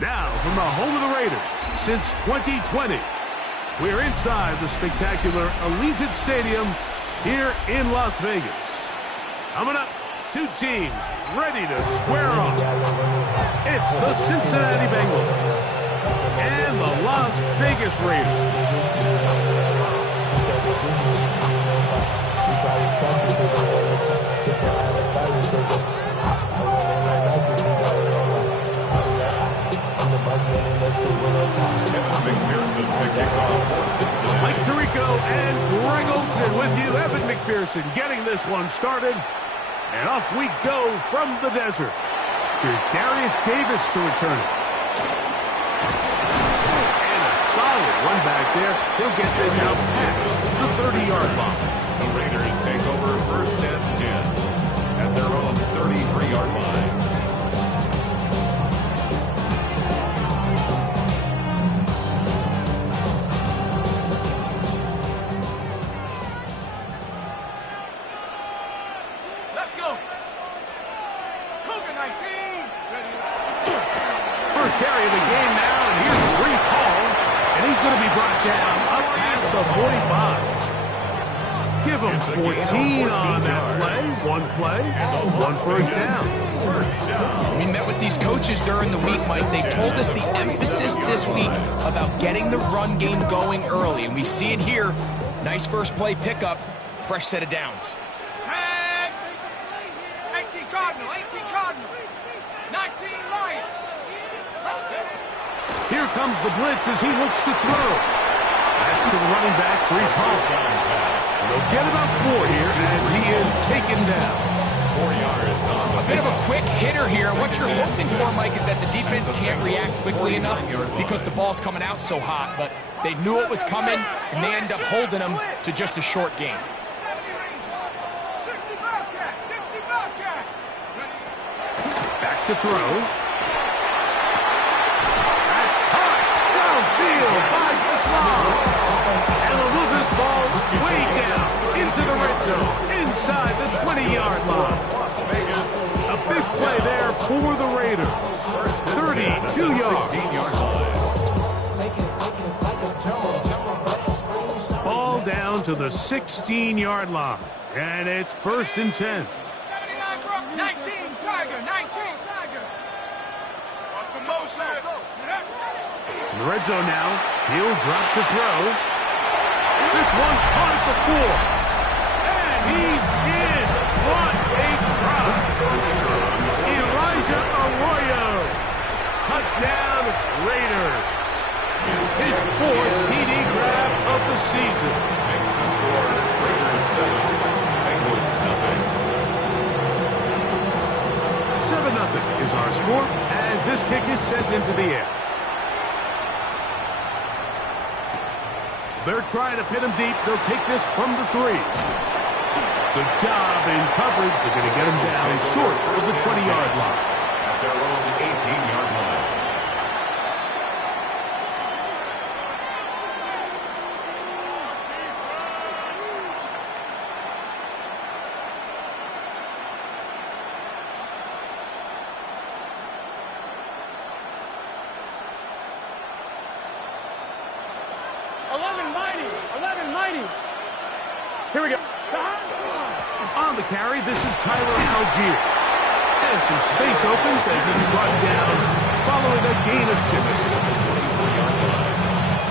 Now, from the home of the Raiders, since 2020, we're inside the spectacular Allegiant Stadium here in Las Vegas. Coming up, two teams ready to square off. It's the Cincinnati Bengals and the Las Vegas Raiders. Mike Tirico and Greg Olsen with you. Evan McPherson getting this one started. And off we go from the desert. Here's Darius Davis to return it. And a solid one back there. He'll get this out past the 30-yard line. The Raiders take over first and 10 at their own 33-yard line. First carry of the game now, and here's Breece Hall, and he's going to be brought down up past the 45. Give him 14 on that play. One play, one first down. We met with these coaches during the week, Mike. They told us the emphasis this week about getting the run game going early, and we see it here. Nice first play pickup, fresh set of downs. 18 Cardinal, 19 Lions. Here comes the blitz as he looks to throw. That's to the running back, Breece Hall. They'll get about 4 here as he is taken down. 4 yards on A bit of a quick hitter here. What you're hoping for, Mike, is that the defense can't react quickly enough because the ball's coming out so hot. But they knew it was coming, and they end up holding them to just a short game. 60 Bobcat. Back to throw. That's caught downfield by Tesla. And they'll move this ball way down into the red zone, inside the 20-yard line. A big play there for the Raiders. 32 yards. Ball down to the 16-yard line. And it's first and 10. 79 Brook, 19 Tiger. Watch the motion. In the red zone now, he'll drop to throw. This one caught at the 4. And he's in. What a drop. Elijah Arroyo. Touchdown Raiders. His 4th TD grab of the season. Makes the score Raiders 7, Bengals nothing. 7-0 is our score as this kick is sent into the air. They're trying to pin him deep. They'll take this from the 3. Good job in coverage. They're going to get him down short of the 20-yard line. At their own 18-yard line. Here we go. On the carry, this is Tyler Algier. And some space opens as he's brought down following a gain of 6.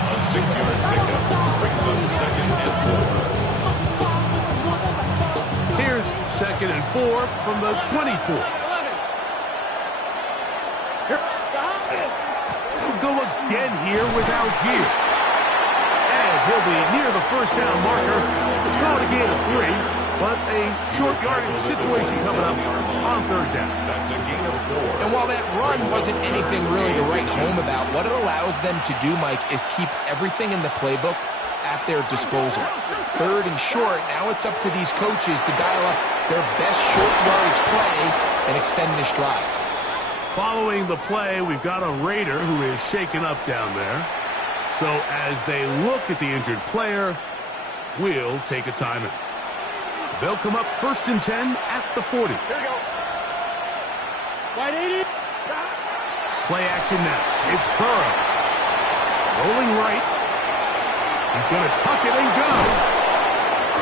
A 6-yard pickup brings up 2nd and 4. Here's 2nd and 4 from the 24. He'll go again here with Algier. And he'll be near the first down marker. It's called a gain of 3, but a short yardage situation coming up on 3rd down. That's a gain of 4. And while that run wasn't anything really to write home about, what it allows them to do, Mike, is keep everything in the playbook at their disposal. 3rd and short, now it's up to these coaches to dial up their best short yardage play and extend this drive. Following the play, we've got a Raider who is shaken up down there. So as they look at the injured player, we'll take a timeout. They'll come up 1st and 10 at the 40. Here we go. Wide 80. Play action now. It's Burrow. Rolling right. He's going to tuck it and go.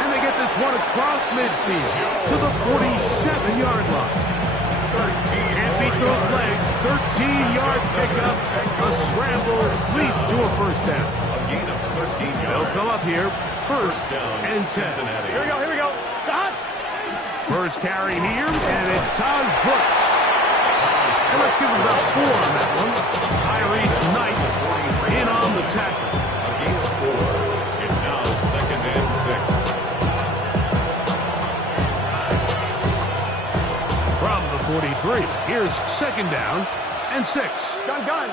And they get this one across midfield to the 47-yard line. Can't beat those legs. 13-yard pickup. A scramble leads to a first down. A gain of 13 yards. They'll come up here. 1st and 10. Cincinnati. Here we go. Here we go. Stop. First carry here, and it's Taj Brooks. And let's give him about 4 on that one. Tyrese Knight in on the tackle. A gain of 4. It's now 2nd and 6. From the 43, here's 2nd down and 6. Gun.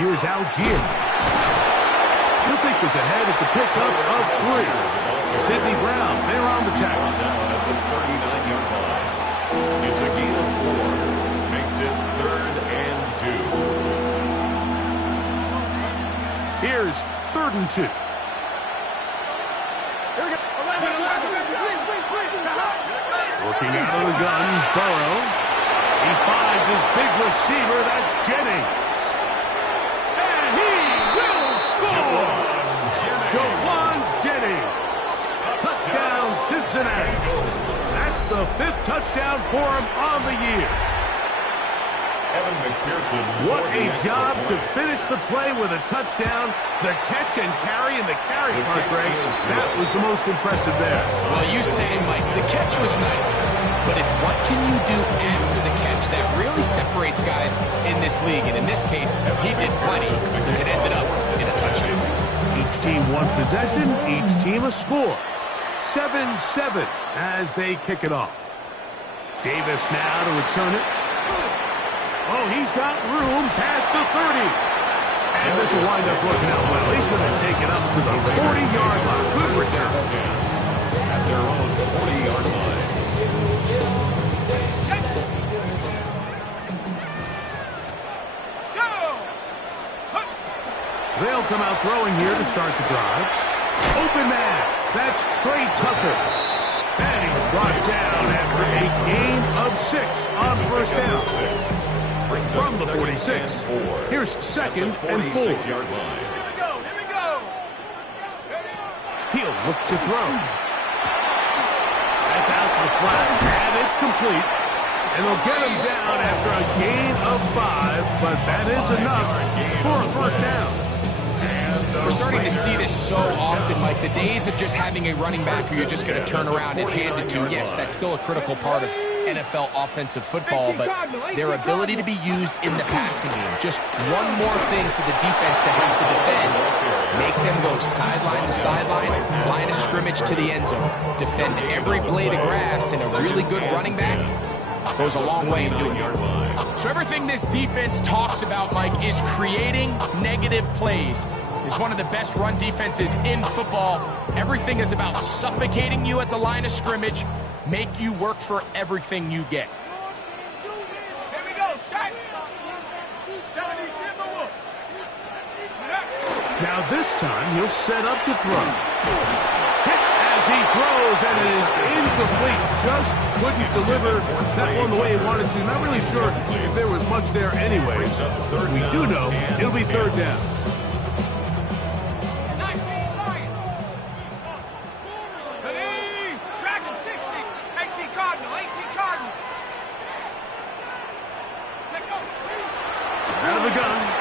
Here's Algier. He'll take this ahead. It's a pickup of 3. Sidney Brown, they're on the tackle. Down at the 39-yard line. It's a gain of 4. Makes it 3rd and 2. Here's 3rd and 2. Here we go. 11. Working out of the gun, Burrow. He finds his big receiver, that's Jennings. And he will score! Jawan Jennings. Touchdown, Cincinnati. That's the 5th touchdown for him on the year. Evan McPherson. What a job to finish the play with a touchdown. The catch and carry and the carry part, Greg. That was the most impressive there. Well, you say, Mike, the catch was nice, but it's what can you do after the catch that really separates guys in this league. And in this case, he did plenty because it ended up in a touchdown. Each team one possession, each team a score. 7-7 as they kick it off. Davis now to return it. Oh, he's got room past the 30. And this will wind up working out well. He's going to take it up to the 40-yard line. Good return. At their own 40-yard line. They'll come out throwing here to start the drive. Open man. That's Trey Tucker. And he's brought down after a gain of 6 on 1st down. From the 46. Here's 2nd and 4. Yard line. Here we go. He'll look to throw. That's out to the flat, and it's complete. And they'll get him down after a gain of 5, but that is enough for a 1st down. We're starting to see this so often, Mike. The days of just having a running back who you're just going to turn around and hand it to, yes, that's still a critical part of NFL offensive football, but their ability to be used in the passing game. Just one more thing for the defense to have to defend. Make them go sideline to sideline, line of scrimmage to the end zone. Defend every blade of grass, and a really good running back goes a long way in doing it. So everything this defense talks about, Mike, is creating negative plays. Is one of the best run defenses in football. Everything is about suffocating you at the line of scrimmage, make you work for everything you get. Here we go. Shot. 70 Timberwolves. Now this time, he'll set up to throw. Hit as he throws, and it is incomplete. Just couldn't deliver that one the way he wanted to. Not really sure if there was much there anyways. We do know it'll be 3rd down.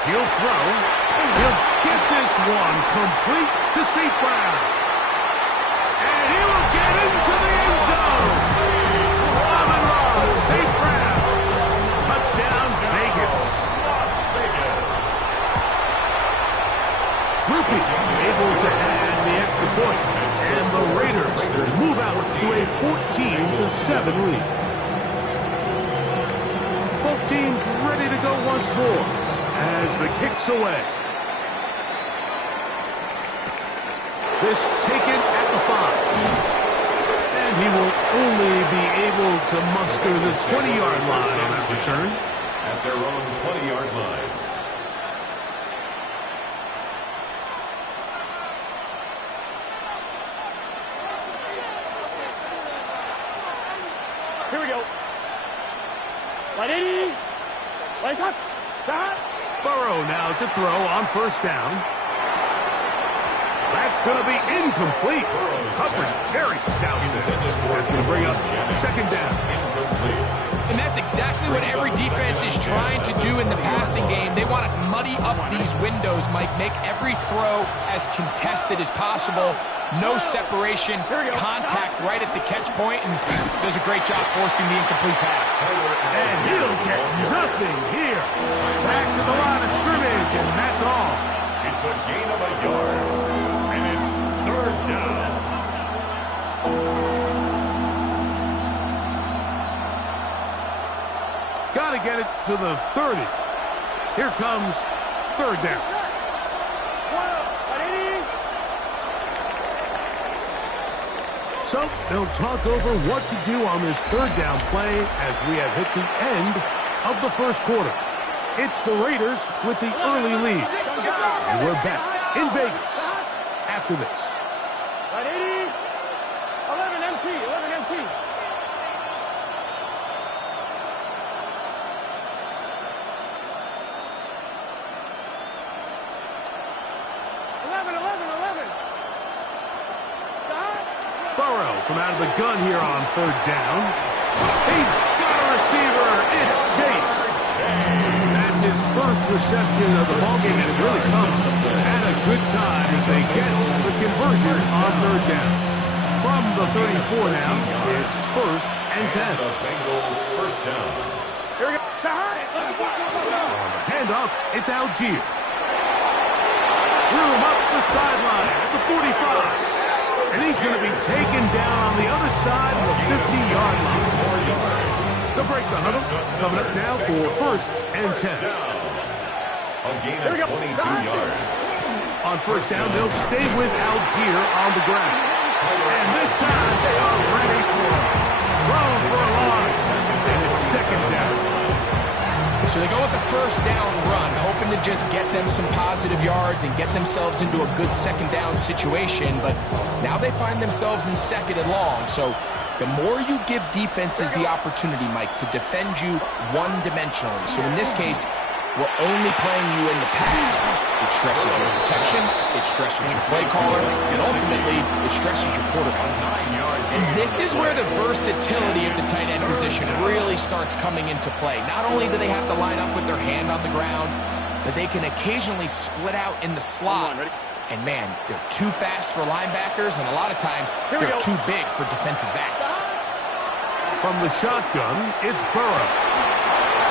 He'll throw. He'll get this one complete to St. Brown. And he will get into the end zone. St. Brown. Touchdown, Vegas. Rookie able to add the extra point. And the Raiders will move out to a 14-7 lead. Both teams ready to go once more as the kick's away. This taken at the 5. And he will only be able to muster the 20-yard line on that return. At their own 20-yard line. Here we go. 180. Lights up. Burrow now to throw on first down. That's going to be incomplete. Coverage very stout. That's going to bring up second down. And that's exactly what every defense is trying to do in the passing game. They want to muddy up these windows, Mike, make every throw as contested as possible. No separation, contact right at the catch point, and does a great job forcing the incomplete pass. And he'll get nothing here. Back to the line of scrimmage, and that's all. It's a gain of a yard, and it's third down. Got to get it to the 30. Here comes third down. So they'll talk over what to do on this third down play as we have hit the end of the first quarter. It's the Raiders with the early lead. And we're back in Vegas after this. 180. 11 empty. 11 empty. 11. Burrow from out of the gun here on third down. He's got a receiver. It's Chase. That's his first reception of the ballgame, and it really comes at a good time as they get the conversion on third down. From the 34 now, it's first and 10. The Bengals first down. Here we go. On the handoff, it's Algier. Room up the sideline at the 45. And he's going to be taken down on the other side of the 50-yard line. They'll break the huddle. Coming up now for first and 10. A gain of 22 yards. On first down, they'll stay with Algier on the ground. And this time, they are ready for him. Thrown for a loss. And it's second down. So they go with the first down run, hoping to just get them some positive yards and get themselves into a good second down situation. But now they find themselves in second and long. So the more you give defenses the opportunity, Mike, to defend you one-dimensionally. So in this case, we're only playing you in the pass. It stresses your protection, it stresses your play caller, and ultimately, it stresses your quarterback. And this is where the versatility of the tight end position really starts coming into play. Not only do they have to line up with their hand on the ground, but they can occasionally split out in the slot. And man, they're too fast for linebackers, and a lot of times, they're too big for defensive backs. From the shotgun, it's Burrow.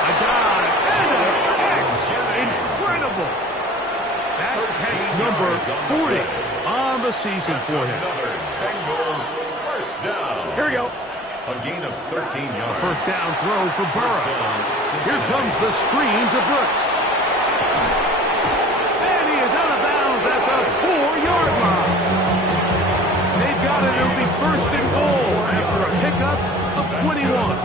A dive and a catch. Incredible. That catch number 40 on the season for him. Bengals first down. Here we go. A gain of 13 yards. First down throw for Burrow. Here comes the screen to Brooks. And he is out of bounds at the 4-yard line. They've got it. It'll be first and goal after a pickup of 21.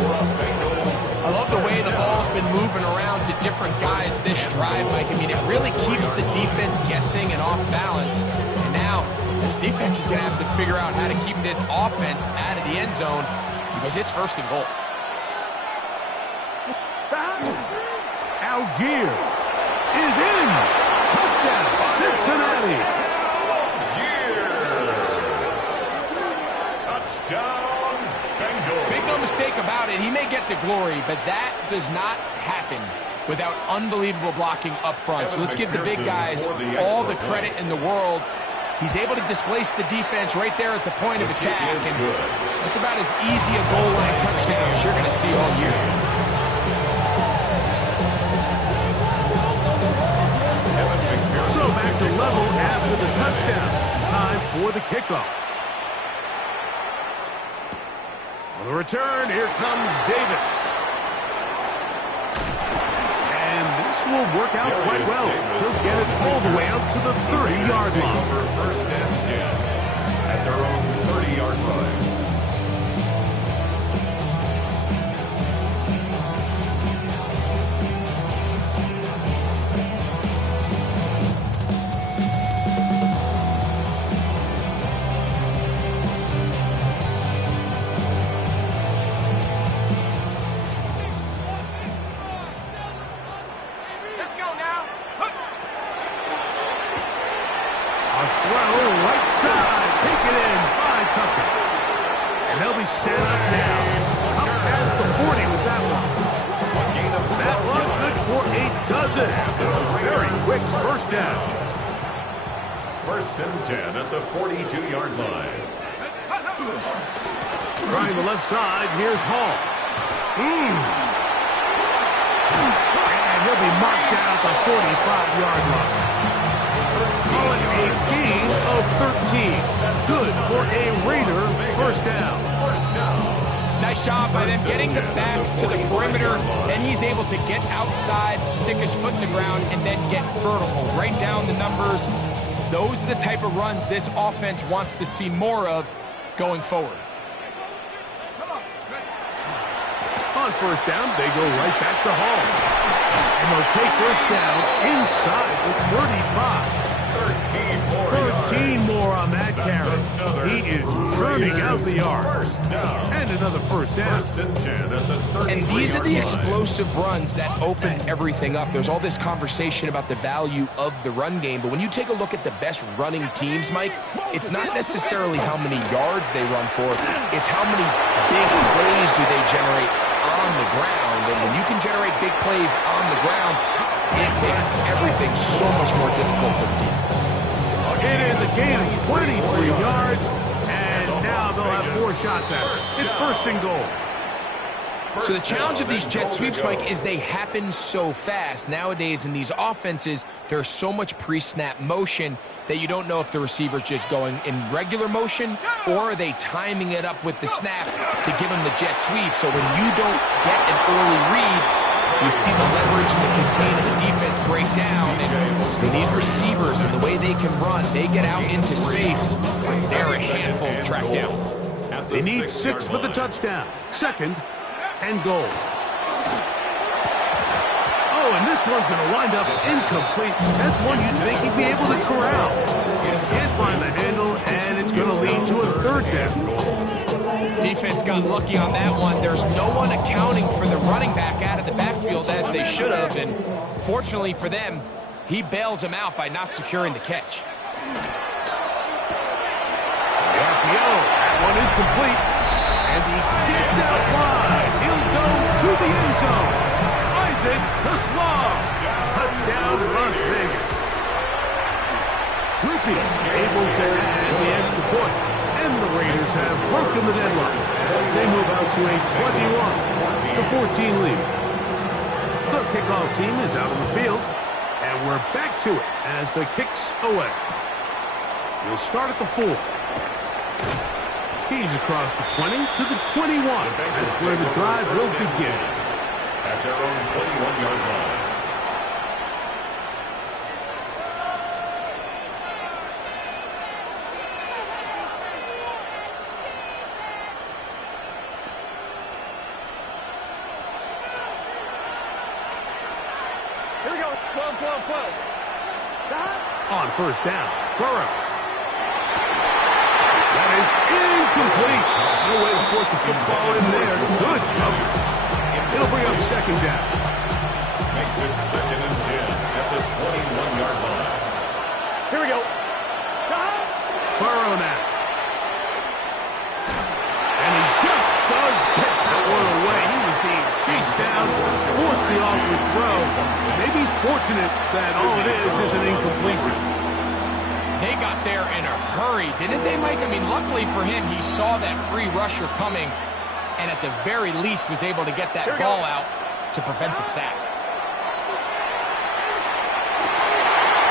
I love the way the ball's been moving around to different guys this drive, Mike. I mean, it really keeps the defense guessing and off balance. And now, this defense is going to have to figure out how to keep this offense out of the end zone because it's first and goal. Algier is in. Touchdown, Cincinnati. Algier. Touchdown, Bengals. Make no mistake about it, he may get the glory, but that does not happen without unbelievable blocking up front. So let's give the big guys all the credit in the world. He's able to displace the defense right there at the point of attack, and that's about as easy a goal line touchdown as you're going to see all year. So back to level after the touchdown. Time for the kickoff. On the return, here comes Davis. And this will work out quite well. He'll get it all the way out to the 30-yard line. Over first and 10 at their own 30-yard line. Set up now. Up past the 40 with that one. That one good for 8 dozen. Very quick first down. First and 10 at the 42-yard line. Trying the left side. Here's Hall. And he'll be marked down at the 45-yard line. Call it a gain of 13. Good for a Raider first down. Nice job by them getting the back to the perimeter. Then he's able to get outside, stick his foot in the ground, and then get vertical. Right down the numbers. Those are the type of runs this offense wants to see more of going forward. On first down, they go right back to Hall. And they'll take this down inside the 35. 13 more on that carry. He is turning out the yard. And another first down. And these are the explosive runs that open everything up. There's all this conversation about the value of the run game, but when you take a look at the best running teams, Mike, it's not necessarily how many yards they run for, it's how many big plays do they generate on the ground. And when you can generate big plays on the ground, it makes everything so much more difficult for the defense. It is a gain of 23 yards, and now they'll have 4 shots at it. It's first and goal. So the challenge of these jet sweeps, Mike, is they happen so fast. Nowadays in these offenses, there's so much pre-snap motion that you don't know if the receiver's just going in regular motion or are they timing it up with the snap to give them the jet sweep. So when you don't get an early read, you see the leverage and the contain of the defense break down. And these receivers and the way they can run, they get out into space, they're a handful to track down. They need 6 for the touchdown. Second and goal. Oh, and this one's going to wind up incomplete. That's one you'd think he'd be able to corral. Can't find the handle, and it's going to lead to a third down. Defense got lucky on that one. There's no one accounting for the running back out of the backfield as they should have, and fortunately for them, he bails him out by not securing the catch. The RPO, that one is complete, and he gets out wide. He'll go to the end zone. Isaac to Slaw. Touchdown, Las Vegas. Groupie able to add the extra point. And the Raiders have broken the deadlock. They move out to a 21-14 lead. The kickoff team is out on the field, and we're back to it as the kick's away. He'll start at the 4. He's across the 20 to the 21. That's where the drive will begin. At their own 21-yard line. Here we go. 12. On first down, Burrow. That is incomplete. No way to force the football in there. Good coverage. It'll bring up second down. Makes it second and 10 at the 21-yard line. Here we go. Burrow now. And he just does get that one away. He was being chased down, forced the awkward throw. Maybe he's fortunate that all it is an incompletion. They got there in a hurry, didn't they, Mike? I mean, luckily for him, he saw that free rusher coming and at the very least was able to get that ball out to prevent the sack.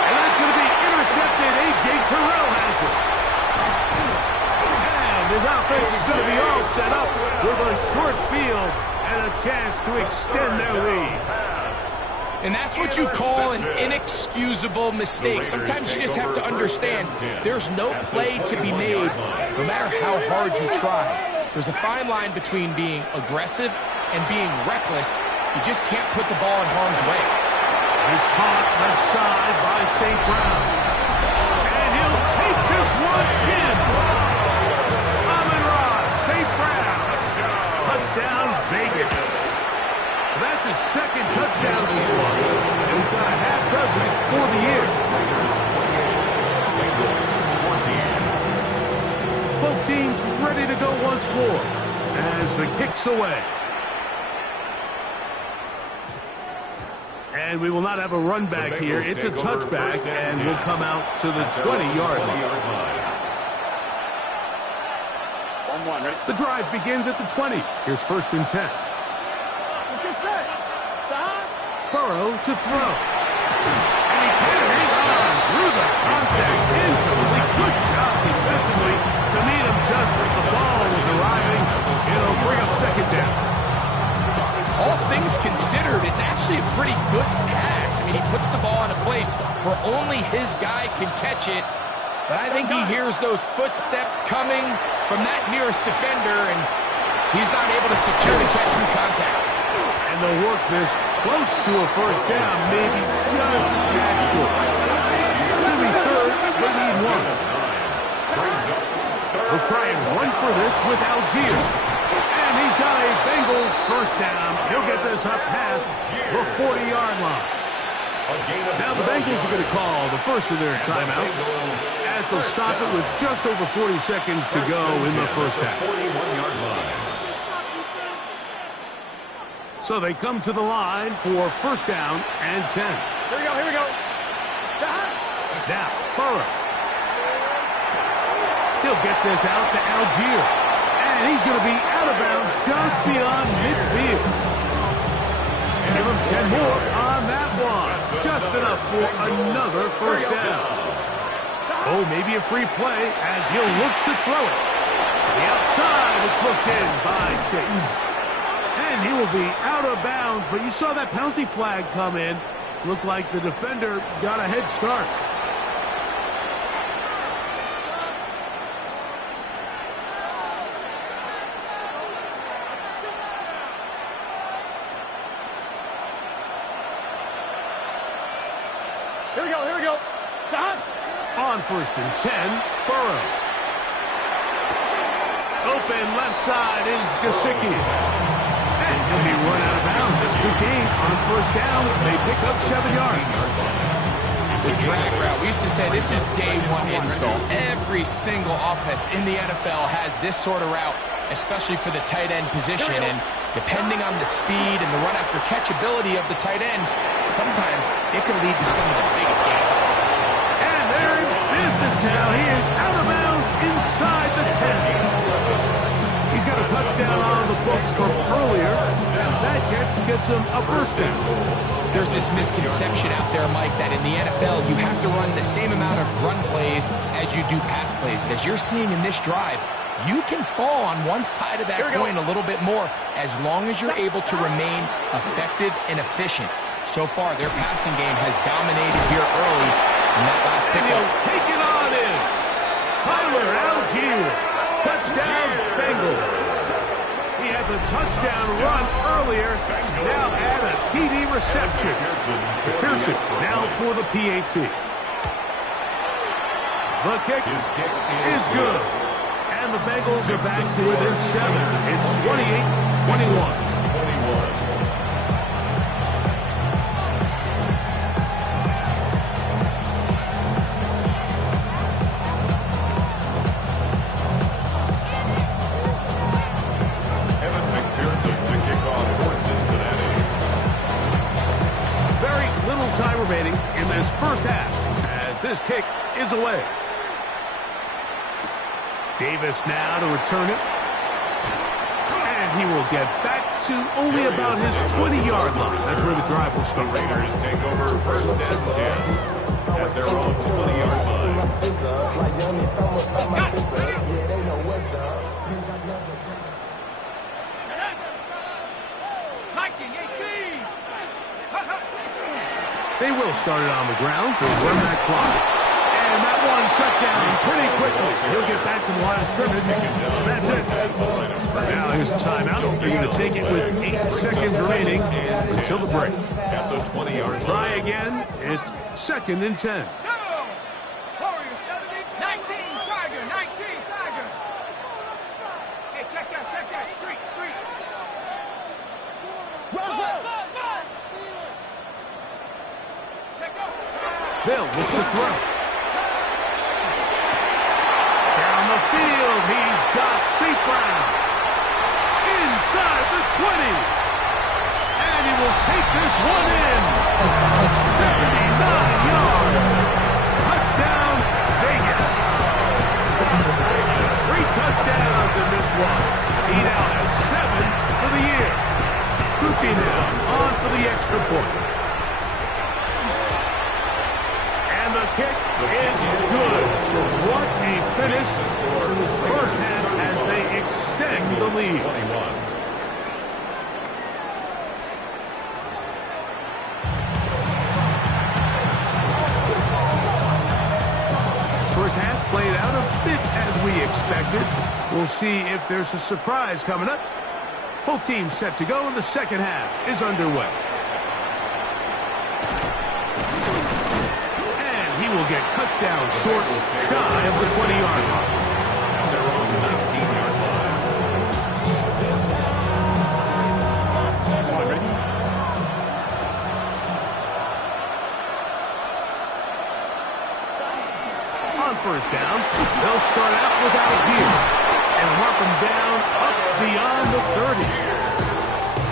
And that's going to be intercepted. A.J. Terrell has it. And his offense is going to be all set up with a short field and a chance to extend their lead. And that's what you call an inexcusable mistake. Sometimes you just have to understand there's no play to be made, no matter how hard you try. There's a fine line between being aggressive and being reckless. You just can't put the ball in harm's way. He's caught left side by St. Brown. And he'll take this one in. Amon-Ra, St. Brown. Touchdown, Vegas. That's his second touchdown this one. And he's got a half dozen for the year. Both teams ready to go once more as the kick's away. And we will not have a run back here. It's a touchback, and we'll come out to the 20-yard line. The drive begins at the 20. Here's 1st and 10. Burrow to throw. And he carries on through the contact. Incomplete. Good job defensively to meet him just as the ball was arriving. It'll bring up 2nd down. All things considered, it's actually a pretty good pass. I mean, he puts the ball in a place where only his guy can catch it. But I think he hears those footsteps coming from that nearest defender, and he's not able to secure the catch through contact. And they'll work this close to a 1st down, maybe just a tad short. It'll be 3rd, they need 1. They'll try and run for this with Algier. And he's got a Bengals 1st down. He'll get this up past the 40-yard line. Now the Bengals are going to call the first of their timeouts as they'll stop it with just over 40 seconds to go in the 1st half. 41-yard line. So they come to the line for 1st down and 10. Here we go, here we go. Now, Burrow. He'll get this out to Algier. And he's going to be out of bounds just beyond midfield. Give him 10 more on that one. Just enough for another 1st down. Oh, maybe a free play as he'll look to throw it. To the outside, it's looked in by Chase. And he will be out of bounds, but you saw that penalty flag come in. Looked like the defender got a head start. Here we go, here we go. On 1st and 10, Burrow. Open left side is Gesicki. And he'll be run out of bounds. It's a good game on 1st down. They pick up 7 yards. It's a drag route. We used to say this is day 1 install. Every single offense in the NFL has this sort of route, especially for the tight end position. And depending on the speed and the run after catch ability of the tight end, sometimes it can lead to some of the biggest gains. And they're in business now. He is out of bounds inside the 10. He's got a touchdown on the books from earlier, and that gets him a 1st down. There's this misconception out there, Mike, that in the NFL you have to run the same amount of run plays as you do pass plays. As you're seeing in this drive, you can fall on one side of that coin a little bit more as long as you're able to remain effective and efficient. So far, their passing game has dominated here early in that last And pickup. he'll take it on in. Tyler Algier. Touchdown, Bengals. He had the touchdown run earlier. Now add a TD reception. Pearson now for the PAT. The kick is good. And the Bengals are back to within 7. It's 28-21. This kick is away. Davis now to return it. And he will get back to only about his 20-yard line. That's where the drive will start. Raiders take over first and 10 at their own 20-yard line. They will start it on the ground to run that clock. And that one shut down pretty quickly. He'll get back to the line of scrimmage. That's it. Now here's a timeout. They're going to take it with 8 seconds remaining until the break. At the 20-yard line. Try again. It's 2nd and 10. They'll look to throw. Down the field, he's got St. Brown. Inside the 20. And he will take this one in. 79 yards. Touchdown, Vegas. 3 touchdowns in this one. He now has 7 for the year. Goopy now on for the extra point. And the kick is good. So what a finish to this first half as they extend the lead. 21. First half played out a bit as we expected. We'll see if there's a surprise coming up. Both teams set to go, and the second half is underway. Will get cut down short, shy of the 20-yard line. At their own 19-yard line. Come on, ready? On first down, they'll start out without gear and mark them down up beyond the 30.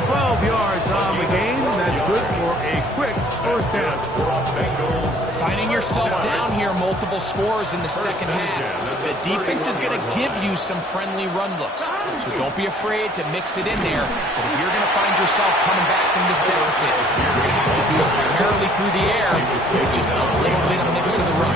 12 yards on the game. That's good for a quick first down. Finding yourself down here, multiple scores in the second half. The defense is going to give you some friendly run looks, so don't be afraid to mix it in there. But if you're going to find yourself coming back from this deficit, you're going to have to do it primarily through the air with just a little bit of mix of the run.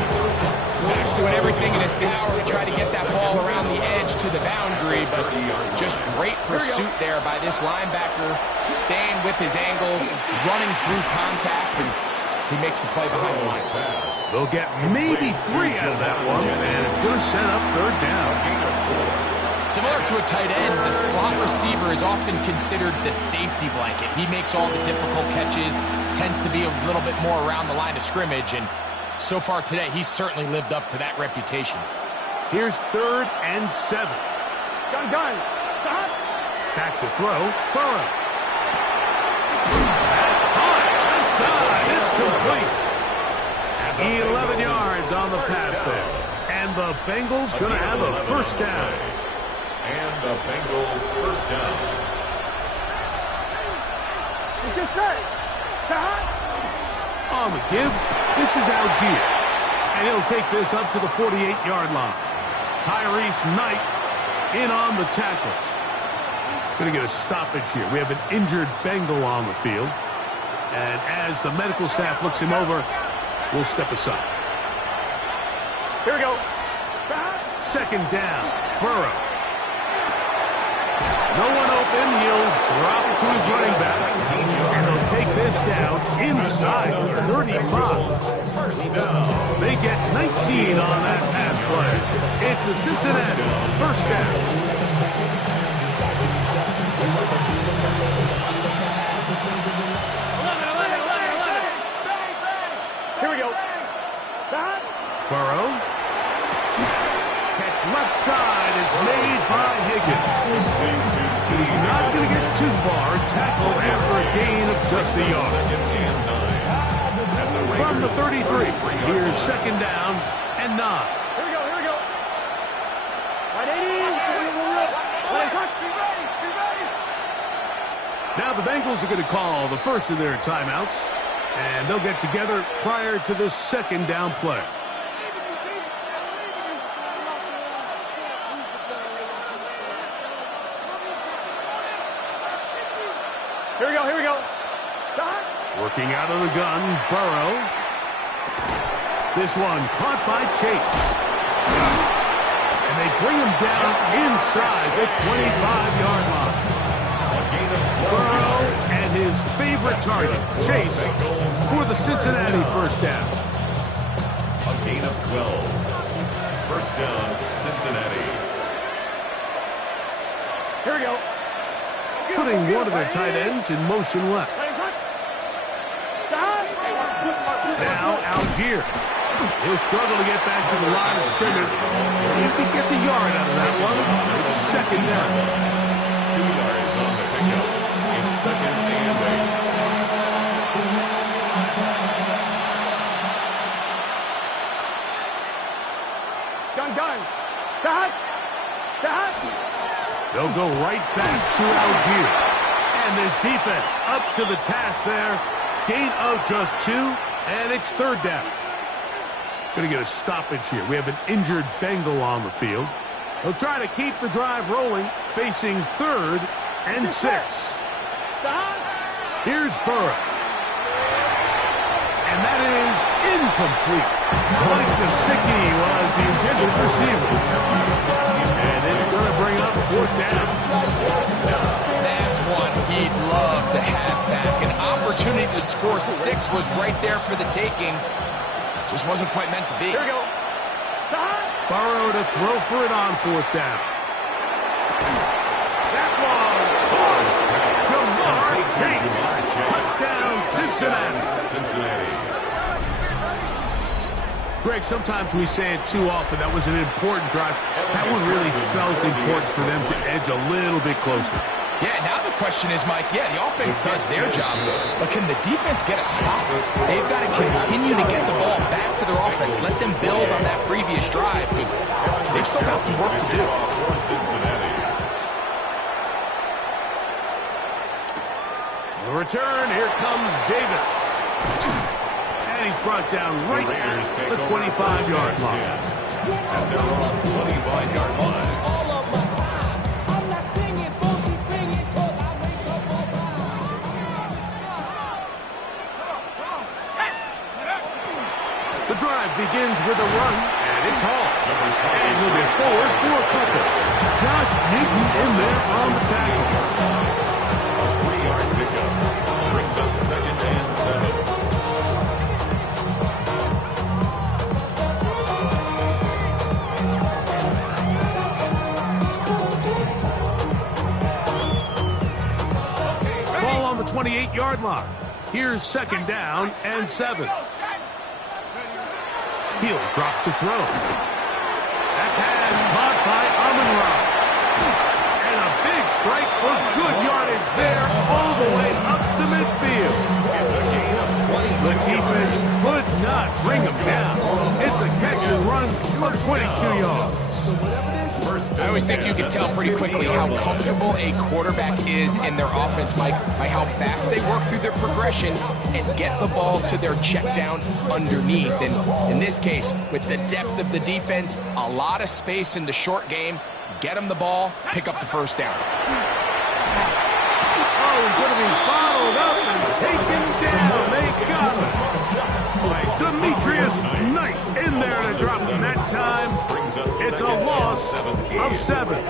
Max doing everything in his power to try to get that ball around the edge to the boundary, but just great pursuit there by this linebacker, staying with his angles, running through contact, and he makes the play behind the line. They'll get maybe 3 out of that one, and it's going to set up third down. Similar to a tight end, the slot receiver is often considered the safety blanket. He makes all the difficult catches, tends to be a little bit more around the line of scrimmage, and so far today, he's certainly lived up to that reputation. Here's 3rd and 7. Gun. Stop. Back to throw. Burrow. That's high. Left side. It's complete. 11 yards on the pass there. And the Bengals going to have a first down. And the Bengals first down. He's just set. Stop. On the give, this is Algier. And he'll take this up to the 48-yard line. Tyrese Knight in on the tackle. Going to get a stoppage here. We have an injured Bengal on the field. And as the medical staff looks him over, we'll step aside. Here we go. 2nd down. Burrow. No one open. He'll drop to his running back. And they'll take this down inside the 35. They get 19 on that pass play. It's a Cincinnati first down. Here we go. Burrow. Catch left side is made by Higgins. He's not going to get too far. Tackle after a gain of just a yard. From the 33, here's 2nd down and 9. Here we go. Right, 80. Be ready. Now the Bengals are going to call the first of their timeouts, and they'll get together prior to the 2nd down play. Here we go, here we go. Working out of the gun, Burrow. This one caught by Chase. And they bring him down inside the 25-yard line. Burrow and his favorite target, Chase, for the Cincinnati first down. A gain of 12. First down, Cincinnati. Here we go. Putting one of their tight ends in motion left. Now Algier. He'll struggle to get back to the line of scrimmage. If he gets a yard out of that one, it's second down. 2 yards on the pickup. It's second and 8. Gun. They'll go right back to Algier. And this defense up to the task there. Gain of just 2, and it's third down. Going to get a stoppage here. We have an injured Bengal on the field. They'll try to keep the drive rolling, facing 3rd and 6. Here's Burrow. And that is incomplete. Mike Gesicki was the intended receiver. And it's going to bring up 4th down. That's one he'd love to have back. An opportunity to score 6 was right there for the taking. Just wasn't quite meant to be. Here we go. Burrow to throw for it on 4th down. That one. Jamar Chase. Touchdown, Cincinnati. Greg, sometimes we say it too often. That was an important drive. That one really felt important for them to edge a little bit closer. Yeah, now the question is, Mike, the offense does their job, but can the defense get a stop? They've got to continue to get the ball back to their offense. Let them build on that previous drive, because they've still got some work to do. The return, here comes Davis. And he's brought down right at the 25-yard line. At their own 25-yard line. The drive begins with a run, and it's Hall. And he'll be forward for a couple. Josh Newton in there on the tackle. A 3-yard pickup brings up 2nd and 7. Ball on the 28-yard line. Here's 2nd down and 7. He'll drop to throw. That pass caught by Amon-Ra. And a big strike for good yardage there all the way up to midfield. It's a gain of 20. The defense could not bring him down. It's a catch and run of 22 yards. I always think you can tell pretty quickly how comfortable a quarterback is in their offense, Mike, by how fast they work through their progression and get the ball to their check down underneath. And in this case, with the depth of the defense, a lot of space in the short game, get them the ball, pick up the first down. Oh, he's going to be followed up and taken down. They got him. Demetrius Knight in there to drop him that time. It's a loss of 7. It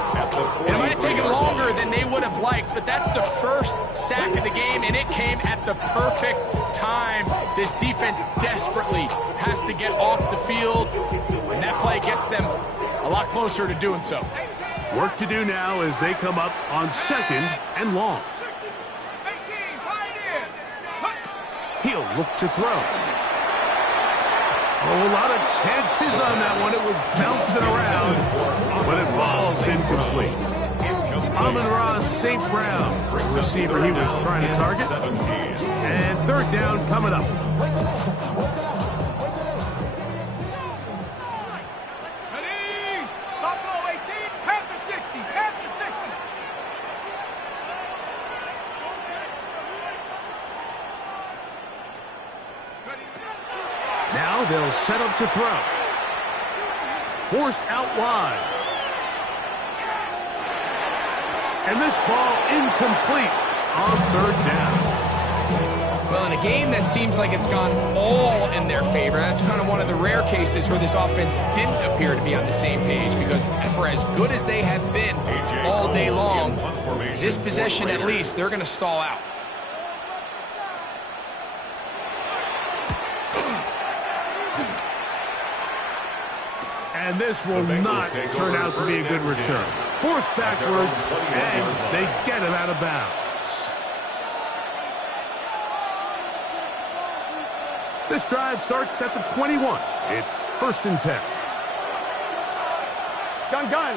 might have taken longer than they would have liked, but that's the first sack of the game, and it came at the perfect time. This defense desperately has to get off the field, and that play gets them a lot closer to doing so. Work to do now as they come up on 2nd and long. He'll look to throw. Oh, a lot of chances on that one. It was bouncing around, but it falls incomplete. Amon-Ra St. Brown, the receiver he was trying to target. And 3rd down coming up. Buffalo 18, Panther 60, Panther 60. Now they'll set up to throw. Forced out wide. And this ball incomplete. on third down. Well, in a game that seems like it's gone all in their favor, that's kind of one of the rare cases where this offense didn't appear to be on the same page, because for as good as they have been all day long, this possession at least, they're going to stall out. And this will not turn out to be a good return. Forced backwards, and they get it out of bounds. This drive starts at the 21. It's 1st and 10. Gun.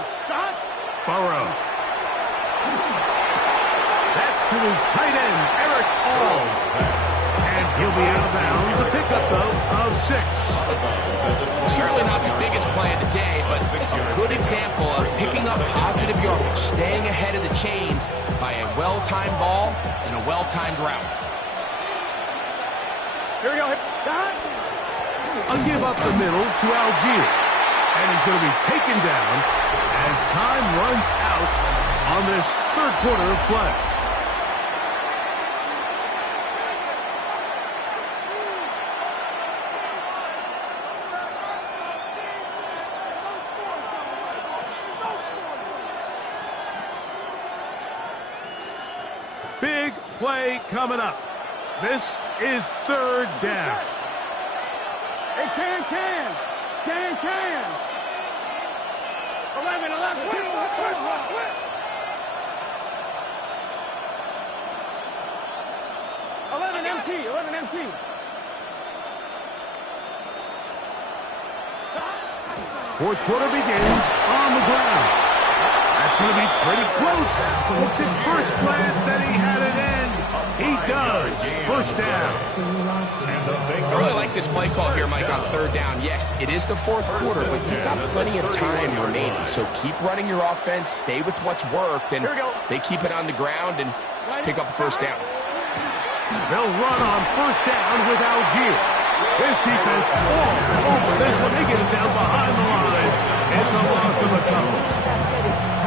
Burrow. That's to his tight end, Eric Alls. And he'll be out of bounds. A pickup, though, of 6. Certainly not the biggest play of the day, but a good example of picking up positive yardage, staying ahead of the chains by a well-timed ball and a well-timed route. Here we go. A give up the middle to Algier. And he's going to be taken down as time runs out on this third quarter of play. Big play coming up. This is 3rd down. Hey, can. 11. 11 MT. Fourth quarter begins on the ground. That's going to be pretty close. Looked at first glance that he had it end. He does. 1st down. I really like this play call here, Mike, on 3rd down. Yes, it is the 4th quarter, but you've got plenty of time remaining. So keep running your offense, stay with what's worked, and they keep it on the ground and pick up a 1st down. They'll run on 1st down with Algier. This defense all over this one. They get it down behind the line. It's a loss of a couple.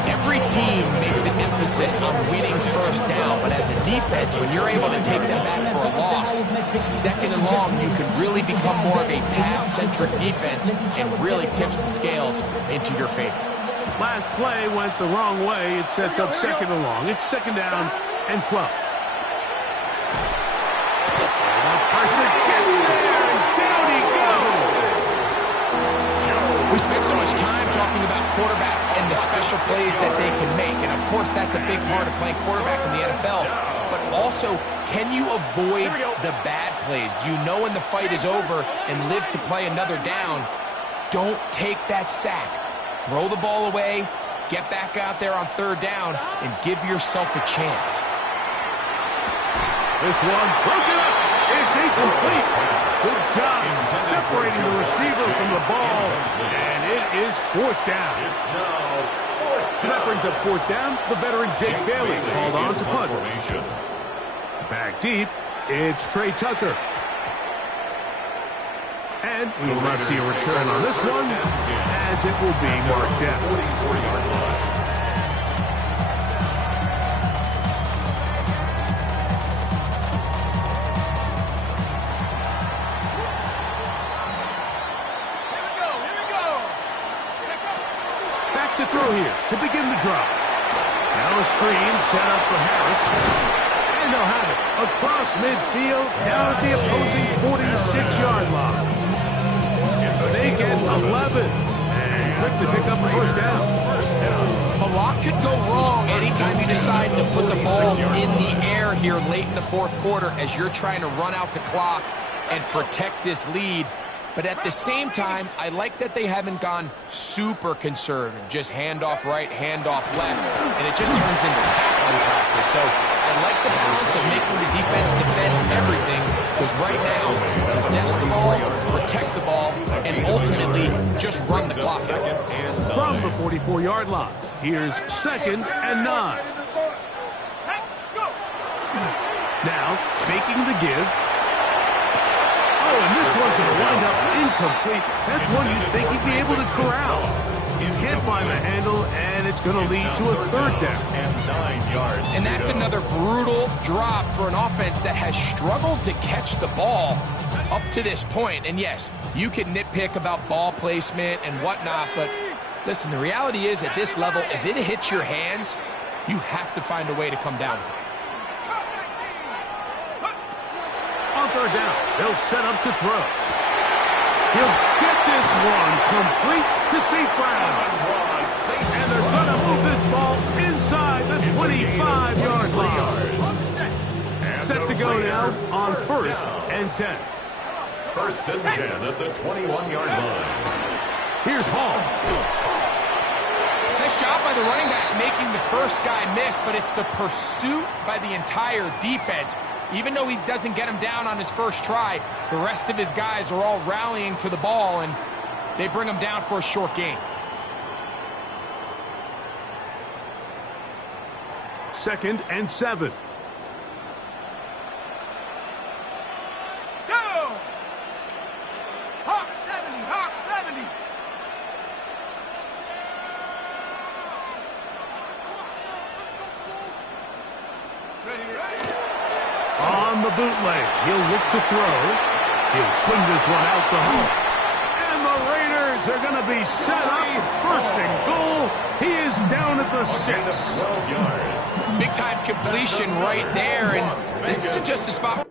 Every team makes an emphasis on winning 1st down, but as a defense, when you're able to take them back for a loss, 2nd and long, you can really become more of a pass-centric defense and really tips the scales into your favor. Last play went the wrong way. It sets up 2nd and long. It's 2nd down and 12. Pressure gets there, and down he goes. We spent so much time talking about quarterbacks and the special plays that they can make, and of course that's a big part of playing quarterback in the NFL. But also, can you avoid the bad plays? Do you know when the fight is over and live to play another down? Don't take that sack. Throw the ball away, get back out there on 3rd down, and give yourself a chance. This one broken up. It's incomplete. Good job separating the receiver from the ball, and it is 4th down. So that brings up 4th down. The veteran Jake Bailey called on to punt. Back deep, it's Trey Tucker. And we will not see a return on this one, as it will be marked down. To throw here to begin the drive. Now a screen set up for Harris. And they'll have it across midfield down at the opposing 46-yard line. So they get 11 and quickly pick up a 1st down. A lot could go wrong anytime you decide to put the ball in the air here late in the 4th quarter as you're trying to run out the clock and protect this lead. But at the same time, I like that they haven't gone super conservative, just handoff right, handoff left, and it just turns into tackling practice. So I like the balance of making the defense defend everything, because right now, possess the ball, protect the ball, and ultimately just run the clock out. From the 44-yard line, here's 2nd and 9. Now, faking the give. Oh, and this one's going to wind up incomplete. That's one you'd think he'd be able to corral. He can't find the handle, and it's going to lead to a 3rd down. yards. And that's another brutal drop for an offense that has struggled to catch the ball up to this point. And yes, you can nitpick about ball placement and whatnot, but listen, the reality is at this level, if it hits your hands, you have to find a way to come down with it. On third down, they'll set up to throw. He'll get this one complete to St. Brown. And they're going to move this ball inside the 25-yard line. Set to go now on 1st and 10. 1st and 10 at the 21-yard line. Here's Hall. Nice job by the running back making the first guy miss, but it's the pursuit by the entire defense. Even though he doesn't get him down on his first try, the rest of his guys are all rallying to the ball, and they bring him down for a short gain. 2nd and 7. Go! Hawk 70, Hawk 70. Ready. On the bootleg, he'll look to throw. He'll swing this one out to Hall. And the Raiders are going to be set up for 1st and goal. He is down at the 6. 12 yards. Big time completion right there, and this isn't just a spot.